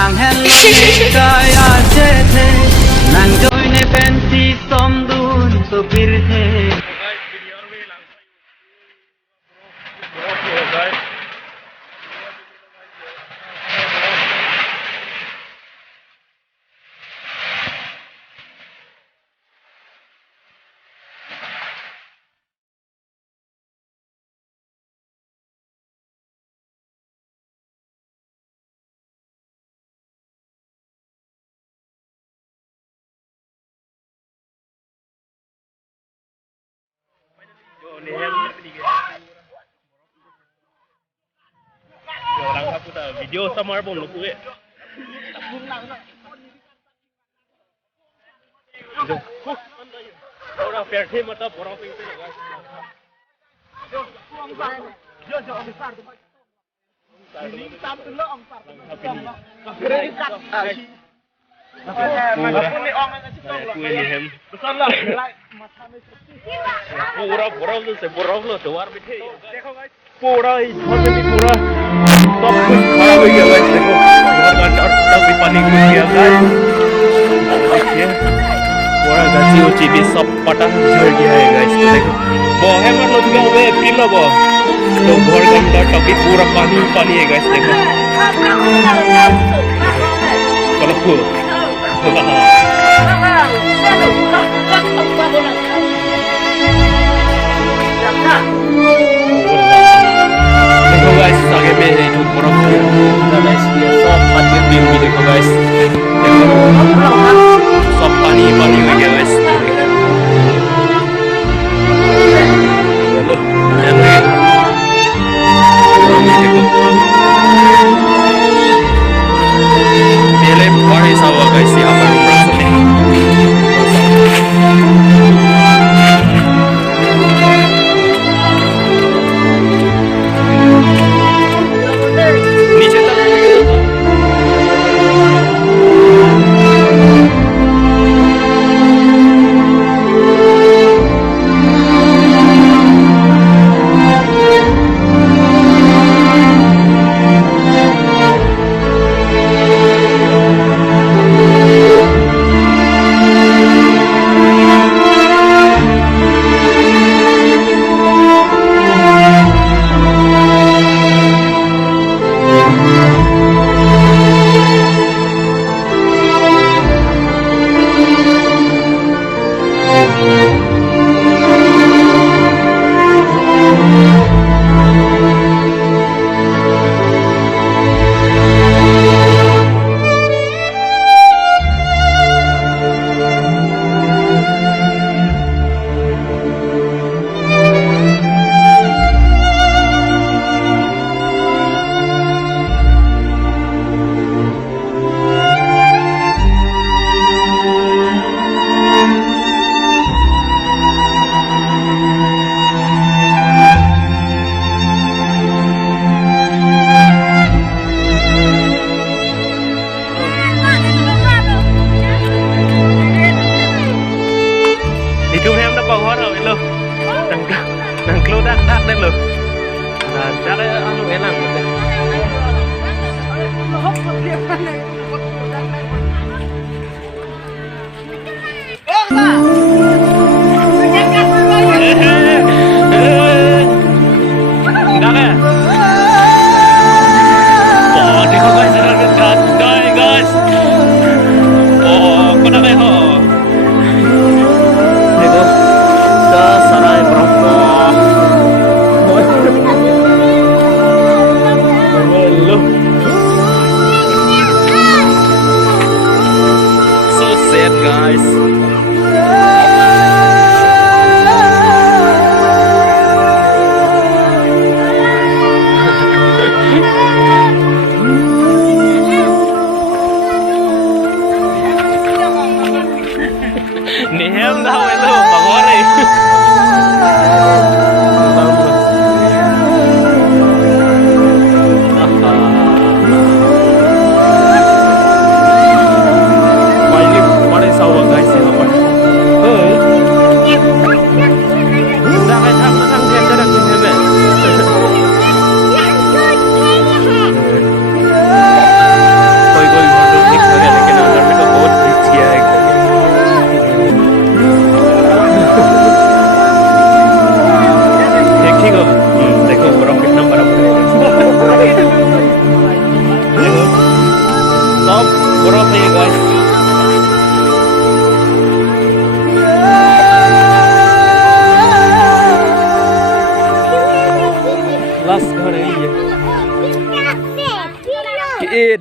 nàng hello kai ache the nàng joine fancy somdun so phir the video sama arbon lu kuwe. Orang fair team atau orang ping ping guys. Ini tam dulu ong par. Kafir kat. Aku ni ong aja cipong lah. Besar lah. Pura lu se pura lu dua bithe. देखो guys. पूरा इधर से भी पूरा सब कुछ खराब हो गया गाइस देखो घर का तक भी पानी घुस गया गाइस देखिए पूरा गाची उची भी सब पटन झड़ गया है गाइस देखो वो है मत लोग क्या हुए पी लो वो तो घर का अंदर तक भी पूरा पानी पानी है गाइस देखो देखो guys, आगे में itu borof dan इसलिए सब पानी बिल भी देखो guys, देखो सब पानी पानी हो गया guys, पहले बारिश हुआ guys यहाँ पर उमरंसो में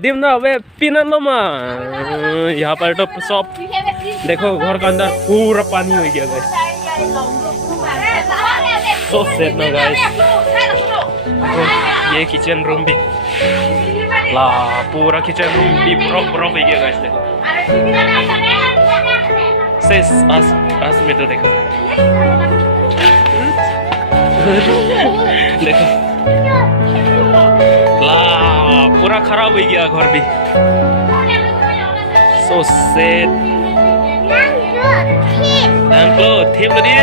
दिम ना वे पीना लो माँ यहाँ पर तो सब देखो घर के अंदर पूरा पानी हो गया गाइस सो सेट ना गाइस ये किचन रूम भी ला पूरा किचन रूम भी बर्फ हो गया गाइस देखो सेस आज में तो देखो देखो ला पूरा खराब हो गया घर भी सो set Anglo tim tadi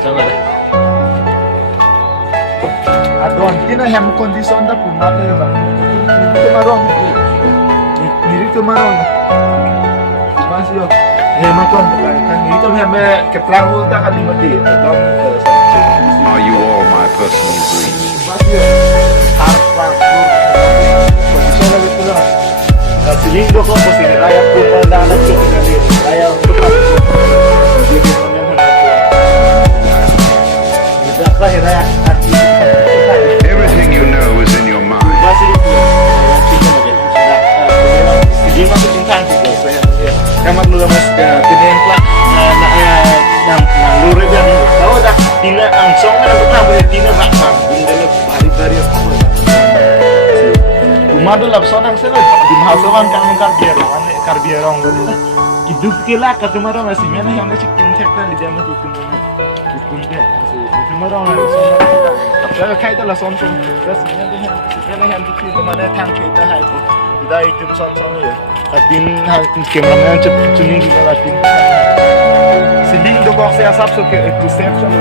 sama dah Adon kina hem kondisyon da punat le bang itu marong diri tu marong masih yo hem kon kan itu hem keplang ulta kan dimati dom Are you all my personal dreams? masih yo harus kondisyon lagi tu lah siling do ko po sini raya pun da na tu ni raya untuk Everything you know is in your mind. Hidup kila katuma masih mana yang masih kintek di dalam itu Kalau kayak itu lah sonson, terus sebenarnya yang itu mana tang kita hai tu, kita itu sonson ya. Tapi kameramen cepat tuning juga lagi. Siling tu kau saya sab so ke reception